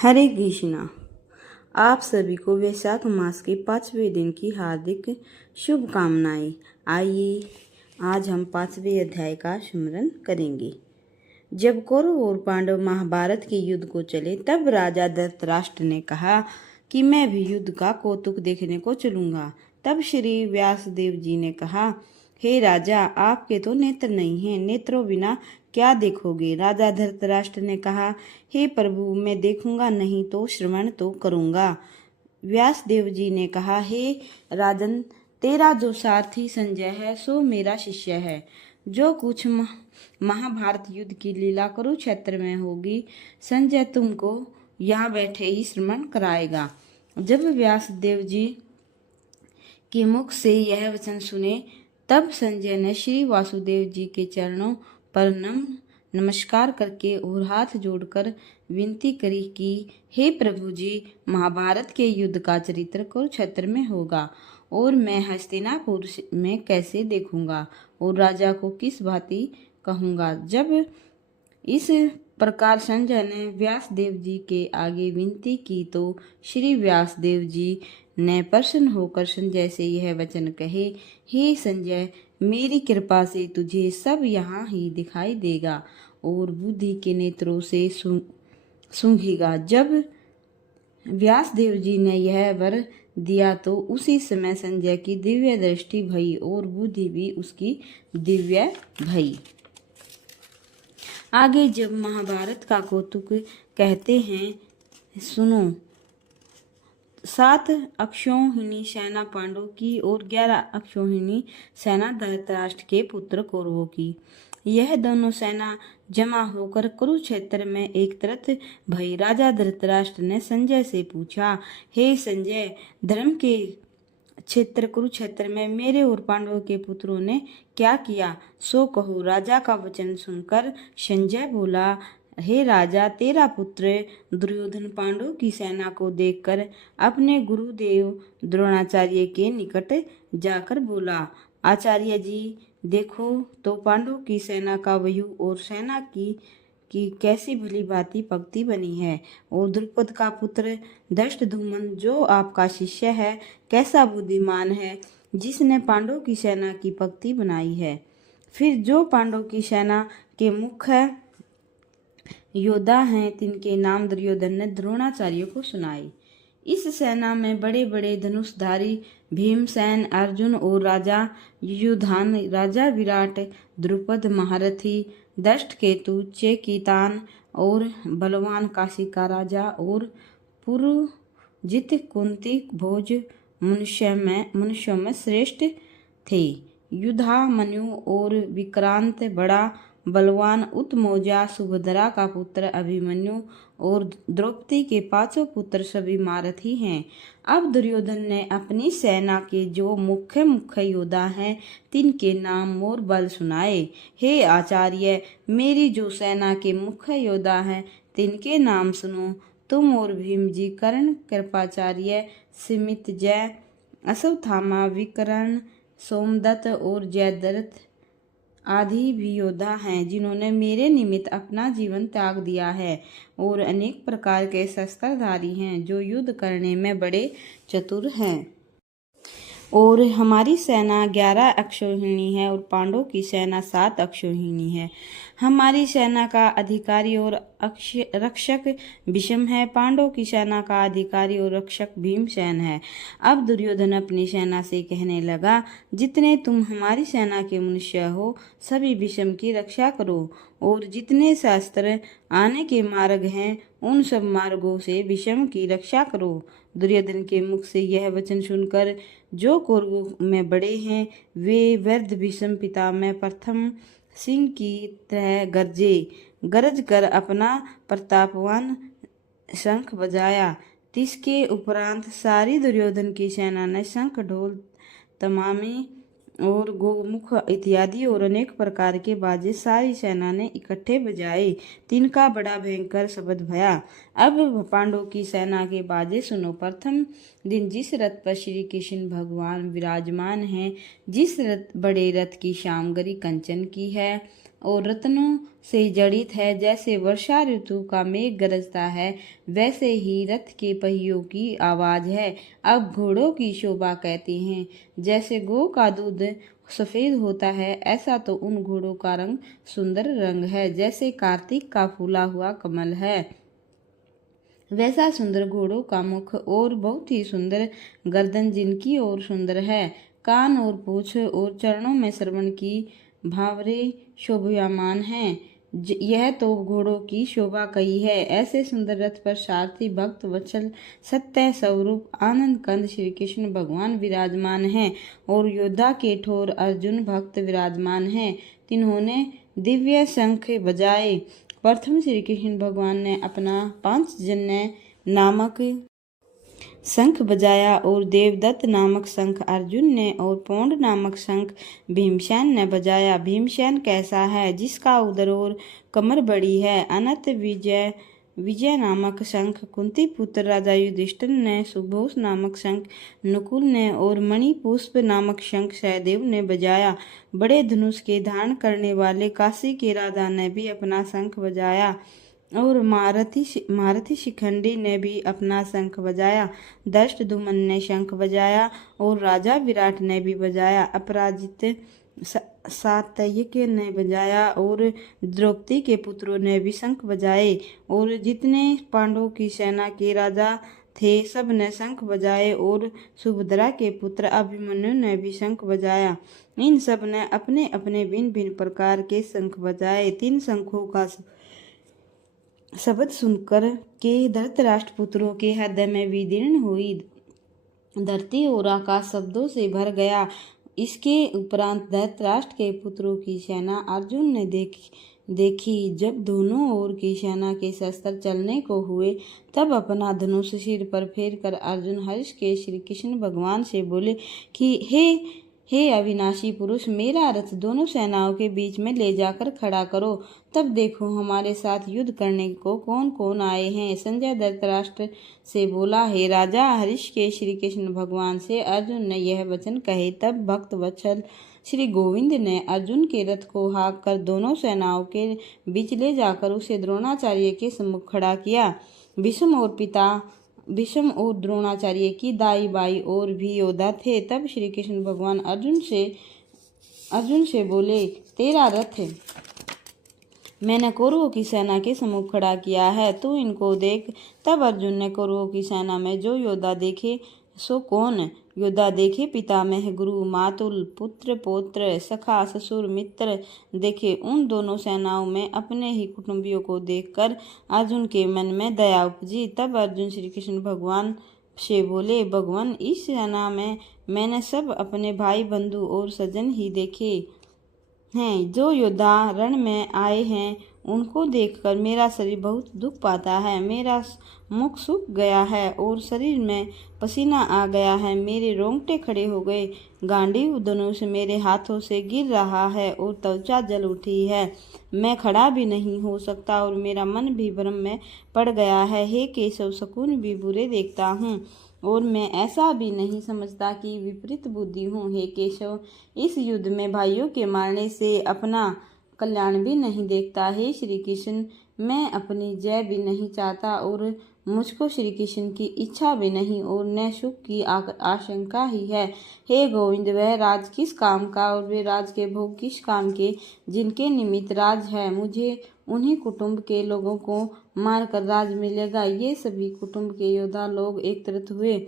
हरे कृष्णा। आप सभी को वैशाख मास के 5वें दिन की हार्दिक शुभकामनाएं। आइए आज हम 5वें अध्याय का स्मरण करेंगे। जब कौरव और पांडव महाभारत के युद्ध को चले तब राजा धृतराष्ट्र ने कहा कि मैं भी युद्ध का कौतुक देखने को चलूंगा। तब श्री व्यासदेव जी ने कहा, हे राजा, आपके तो नेत्र नहीं हैं, नेत्रों बिना क्या देखोगे। राजा धृतराष्ट्र ने कहा, हे प्रभु, मैं देखूंगा नहीं तो श्रवण तो करूंगा। व्यासदेव जी ने कहा, हे राजन, तेरा जो सारथी संजय है सो मेरा शिष्य है। जो कुछ महाभारत युद्ध की लीला कुरुक्षेत्र में होगी, संजय तुमको यहाँ बैठे ही श्रवण कराएगा। जब व्यासदेव जी के मुख से यह वचन सुने तब संजय ने श्री वासुदेव जी के चरणों पर नमस्कार करके और हाथ जोड़कर विनती करी कि हे प्रभु जी, महाभारत के युद्ध का चरित्र कुरुक्षेत्र में होगा और मैं हस्तिनापुर में कैसे देखूंगा और राजा को किस भांति कहूंगा। जब इस प्रकार संजय ने व्यासदेव जी के आगे विनती की तो श्री व्यासदेव जी ने प्रसन्न होकर संजय से यह वचन कहे, हे संजय, मेरी कृपा से तुझे सब यहाँ ही दिखाई देगा और बुद्धि के नेत्रों से सूंघेगा। जब व्यासदेव जी ने यह वर दिया तो उसी समय संजय की दिव्य दृष्टि भई और बुद्धि भी उसकी दिव्य भई। आगे जब महाभारत का कौतुक कहते हैं, सुनो। 7 अक्षौहिणी सेना पांडवों की और 11 अक्षौहिणी सेना धृतराष्ट्र के पुत्र कौरवों की। यह दोनों सेना जमा होकर कुरुक्षेत्र में एकत्रित भई। राजा धृतराष्ट्र ने संजय से पूछा, हे संजय, धर्म के क्षेत्र कुरुक्षेत्र में मेरे और पांडवों के पुत्रों ने क्या किया, सो कहो। राजा का वचन सुनकर संजय बोला, हे राजा, तेरा पुत्र दुर्योधन पांडवों की सेना को देखकर अपने गुरुदेव द्रोणाचार्य के निकट जाकर बोला, आचार्य जी, देखो तो पांडवों की सेना का व्यूह और सेना की कैसी भली भांति पंक्ति बनी है। और द्रुपद का पुत्र धृष्टद्युम्न जो आपका शिष्य है, कैसा बुद्धिमान है, जिसने पांडवों की सेना की पंक्ति बनाई है। फिर जो पांडवों की सेना के मुख्य योद्धा हैं, तिनके नाम दुर्योधन ने द्रोणाचार्य को सुनाए। इस सेना में बड़े बड़े धनुषधारी भीमसेन, अर्जुन और राजा युयुधान, राजा विराट, द्रुपद महारथी, दष्टकेतु, चेकितान और बलवान काशी का राजा और पुरुजित, कुंती भोज मनुष्यों में श्रेष्ठ थे। युधामन्यु और विक्रांत बड़ा बलवान, उत्मौजा, सुभद्रा का पुत्र अभिमन्यु और द्रौपदी के 5 पुत्र सभी महारथी हैं। अब दुर्योधन ने अपनी सेना के जो मुख्य योद्धा हैं, तिनके नाम और बल सुनाए। हे आचार्य, मेरी जो सेना के मुख्य योद्धा हैं, तिनके नाम सुनो। तुम और भीम जी, कर्ण, कृपाचार्य, सिमितजय, अश्वत्थामा, विकर्ण, सोमदत्त और जयद्रथ आदि भी योद्धा हैं, जिन्होंने मेरे निमित्त अपना जीवन त्याग दिया है और अनेक प्रकार के शस्त्रधारी हैं, जो युद्ध करने में बड़े चतुर हैं। और हमारी सेना 11 अक्षौहिणी है और पांडवों की सेना 7 अक्षौहिणी है। हमारी सेना का अधिकारी और रक्षक भीष्म है, पांडवों की सेना का अधिकारी और रक्षक भीमसेन है। अब दुर्योधन अपनी सेना से कहने लगा, जितने तुम हमारी सेना के मनुष्य हो, सभी भीष्म की रक्षा करो और जितने शास्त्र आने के मार्ग हैं, उन सब मार्गों से भीष्म की रक्षा करो। दुर्योधन के मुख से यह वचन सुनकर जो कौरवों में बड़े हैं, वे वृद्ध भीष्म पितामह प्रथम सिंह की तरह गरज कर अपना प्रतापवान शंख बजाया। तिसके उपरांत सारी दुर्योधन की सेना ने शंख, ढोल, तमामे और गोमुख इत्यादि और अनेक प्रकार के बाजे सारी सेना ने इकट्ठे बजाए। तिनका बड़ा भयंकर शब्द भया। अब पांडवों की सेना के बाजे सुनो। प्रथम दिन जिस रथ पर श्री कृष्ण भगवान विराजमान हैं, जिस बड़े रथ की शामगरी कंचन की है, और रत्नों से जड़ित है। जैसे वर्षा ऋतु का मेघ गरजता है, वैसे ही रथ के पहियों की आवाज है। अब घोड़ों की शोभा कहते हैं। जैसे गौ का दूध सफेद होता है, ऐसा तो उन घोड़ों का रंग सुंदर रंग है। जैसे कार्तिक का फूला हुआ कमल है, वैसा सुंदर घोड़ों का मुख और बहुत ही सुंदर गर्दन जिनकी और सुंदर है। कान और पूंछ और चरणों में श्रवण की भावरे शोभायमान है। यह तो घोड़ों की शोभा कही है। ऐसे सुंदर रथ पर सारथी भक्त वत्सल सत्य स्वरूप आनंद कंद श्री कृष्ण भगवान विराजमान हैं और योद्धा के ठोर अर्जुन भक्त विराजमान हैं। तिन्होंने दिव्य शंख बजाए। प्रथम श्री कृष्ण भगवान ने अपना पांचजन्य नामक शंख बजाया और देवदत्त नामक शंख अर्जुन ने और पौंड नामक शंख भीमसेन ने बजाया। भीमसेन कैसा है? जिसका उदर और कमर बड़ी है। अनंत विजय नामक शंख कुंती पुत्र राजा युधिष्ठिर ने, सुघोष नामक शंख नकुल ने और मणिपुष्प नामक शंख सहदेव ने बजाया। बड़े धनुष के धारण करने वाले काशी के राजा ने भी अपना शंख बजाया और महारथी शिखंडी ने भी अपना शंख बजाया। धृष्टद्युम्न ने शंख बजाया और राजा विराट ने भी बजाया। अपराजित सात्यकी ने बजाया और द्रौपदी के पुत्रों ने भी शंख बजाए। और जितने पांडवों की सेना के राजा थे, सब ने शंख बजाए और सुभद्रा के पुत्र अभिमन्यु ने भी शंख बजाया। इन सब ने अपने अपने भिन्न भिन्न प्रकार के शंख बजाए। 3 शंखों का शब्द सुनकर के धृतराष्ट्र पुत्रों के हृदय में विदीर्ण हुई। धरती और आकाश शब्दों से भर गया। इसके उपरांत धृतराष्ट्र के पुत्रों की सेना अर्जुन ने देखी। जब दोनों ओर की सेना के शस्त्र चलने को हुए, तब अपना धनुष सिर पर फेर कर अर्जुन हर्ष के श्री कृष्ण भगवान से बोले कि हे अविनाशी पुरुष, मेरा रथ दोनों सेनाओं के बीच में ले जाकर खड़ा करो। तब देखो हमारे साथ युद्ध करने को कौन कौन आए हैं। संजय धृतराष्ट्र से बोला, हे राजा, हर्ष के श्री कृष्ण भगवान से अर्जुन ने यह वचन कहे। तब भक्त वत्सल श्री गोविंद ने अर्जुन के रथ को हाँक कर दोनों सेनाओं के बीच ले जाकर उसे द्रोणाचार्य के सम्मुख खड़ा किया। भीष्म और द्रोणाचार्य की दाई बाई और भी योद्धा थे। तब श्री कृष्ण भगवान अर्जुन से बोले, तेरा रथ मैंने कौरवों की सेना के सम्मुख खड़ा किया है, तू इनको देख। तब अर्जुन ने कौरवों की सेना में जो योद्धा देखे सो कौन? योद्धा देखे पितामह, गुरु, मातुल, पुत्र, पौत्र, सखा, ससुर, मित्र देखे। उन दोनों सेनाओं में अपने ही कुटुंबियों को देखकर अर्जुन के मन में दया उपजी। तब अर्जुन श्री कृष्ण भगवान से बोले, भगवान, इस सेना में मैंने सब अपने भाई बंधु और सज्जन ही देखे हैं। जो योद्धा रण में आए हैं, उनको देखकर मेरा शरीर बहुत दुख पाता है। मेरा मुख सूख गया है और शरीर में पसीना आ गया है। मेरे रोंगटे खड़े हो गए। गांडीव धनुष मेरे हाथों से गिर रहा है और त्वचा जल उठी है। मैं खड़ा भी नहीं हो सकता और मेरा मन भी भ्रम में पड़ गया है। हे केशव, शकुन भी बुरे देखता हूँ और मैं ऐसा भी नहीं समझता कि विपरीत बुद्धि हूँ। हे केशव, इस युद्ध में भाइयों के मारने से अपना कल्याण भी नहीं देखता। हे श्री कृष्ण, मैं अपनी जय भी नहीं चाहता और मुझको श्री कृष्ण की इच्छा भी नहीं और न सुख की आशंका ही है। हे गोविंद, वह राज किस काम का और वे राज के भोग किस काम के जिनके निमित्त राज है? मुझे उन्हीं कुटुंब के लोगों को मारकर राज मिलेगा। ये सभी कुटुंब के योद्धा लोग एकत्रित हुए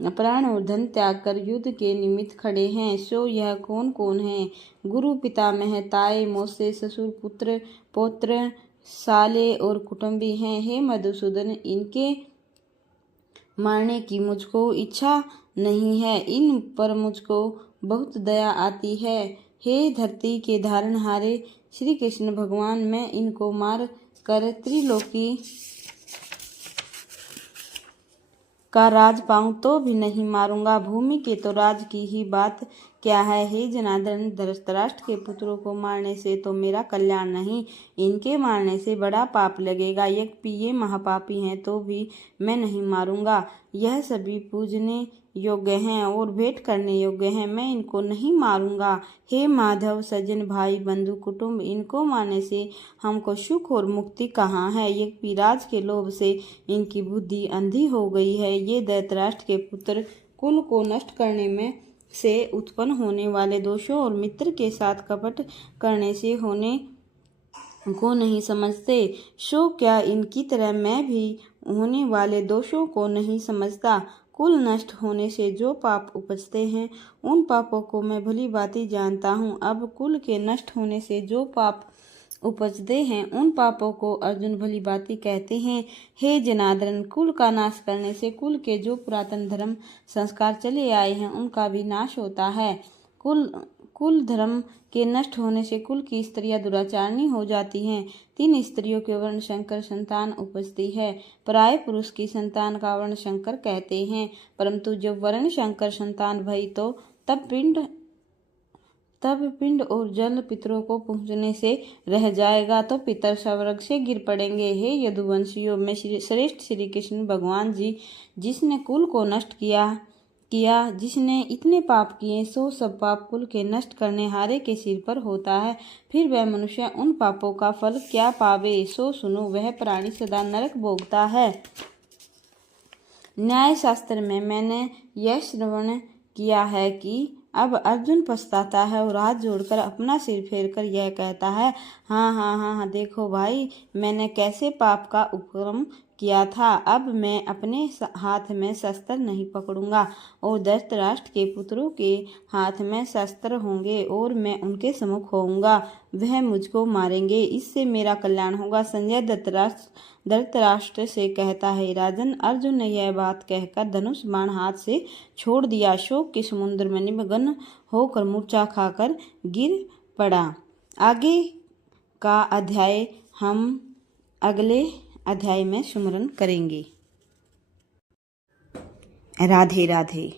प्राण और धन त्याग कर युद्ध के निमित्त खड़े हैं। सो यह कौन कौन है? गुरु, पितामह, ताए, मौसे, ससुर, पुत्र, पौत्र, साले और कुटुंबी हैं। हे मधुसूदन, इनके मारने की मुझको इच्छा नहीं है। इन पर मुझको बहुत दया आती है। हे धरती के धारणहारे श्री कृष्ण भगवान, मैं इनको मार कर त्रिलोकी का राज पाऊं तो भी नहीं मारूंगा। भूमि के तो राज की ही बात क्या है। हे जनार्दन, धृतराष्ट्र के पुत्रों को मारने से तो मेरा कल्याण नहीं, इनके मारने से बड़ा पाप लगेगा। यद्यपि ये महापापी हैं तो भी मैं नहीं मारूंगा। यह सभी पूजने योग्य हैं और भेंट करने योग्य हैं, मैं इनको नहीं मारूंगा। हे माधव, सज्जन भाई बंधु कुटुंब, इनको मारने से हमको सुख और मुक्ति कहाँ है। यद्यपि राज के लोभ से इनकी बुद्धि अंधी हो गई है। ये धृतराष्ट्र के पुत्र कुल को नष्ट करने में से उत्पन्न होने वाले दोषों और मित्र के साथ कपट करने से होने को नहीं समझते, सो क्या इनकी तरह मैं भी होने वाले दोषों को नहीं समझता। कुल नष्ट होने से जो पाप उपजते हैं उन पापों को मैं भली भांति जानता हूँ। अब कुल के नष्ट होने से जो पाप उपजते हैं उन पापों को अर्जुन भली भांति कहते हैं। हे जनार्दन, कुल का नाश करने से कुल के जो पुरातन धर्म संस्कार चले आए हैं उनका भी नाश होता है। कुल धर्म के नष्ट होने से कुल की स्त्रियां दुराचारणी हो जाती हैं। 3 स्त्रियों के वर्ण शंकर संतान उपजती है। पराये पुरुष की संतान का वर्ण शंकर कहते हैं, परंतु जब वर्ण शंकर संतान भई तो तब पिंड और जल पितरों को पहुँचने से रह जाएगा, तो पितर स्वर्ग से गिर पड़ेंगे। हे यदुवंशियों में श्रेष्ठ श्री कृष्ण भगवान जी, जिसने कुल को नष्ट किया, जिसने इतने पाप किए, सो सब पाप कुल के नष्ट करने हारे के सिर पर होता है। फिर वह मनुष्य उन पापों का फल क्या पावे, सो सुनो। वह प्राणी सदा नरक भोगता है। न्याय शास्त्र में मैंने यह श्रवण किया है कि अब अर्जुन पछताता है और हाथ जोड़कर अपना सिर फेरकर यह कहता है, हाँ हाँ हाँ हाँ, देखो भाई, मैंने कैसे पाप का उपक्रम किया था। अब मैं अपने हाथ में शस्त्र नहीं पकड़ूंगा और धृतराष्ट्र के पुत्रों के हाथ में शस्त्र होंगे और मैं उनके सम्मुख होऊंगा। वह मुझको मारेंगे, इससे मेरा कल्याण होगा। संजय धृतराष्ट्र से कहता है, राजन, अर्जुन ने यह बात कहकर धनुष बाण हाथ से छोड़ दिया। शोक के समुद्र में निमग्न होकर मूर्छा खाकर गिर पड़ा। आगे का अध्याय हम अगले अध्याय में स्मरण करेंगे। राधे राधे।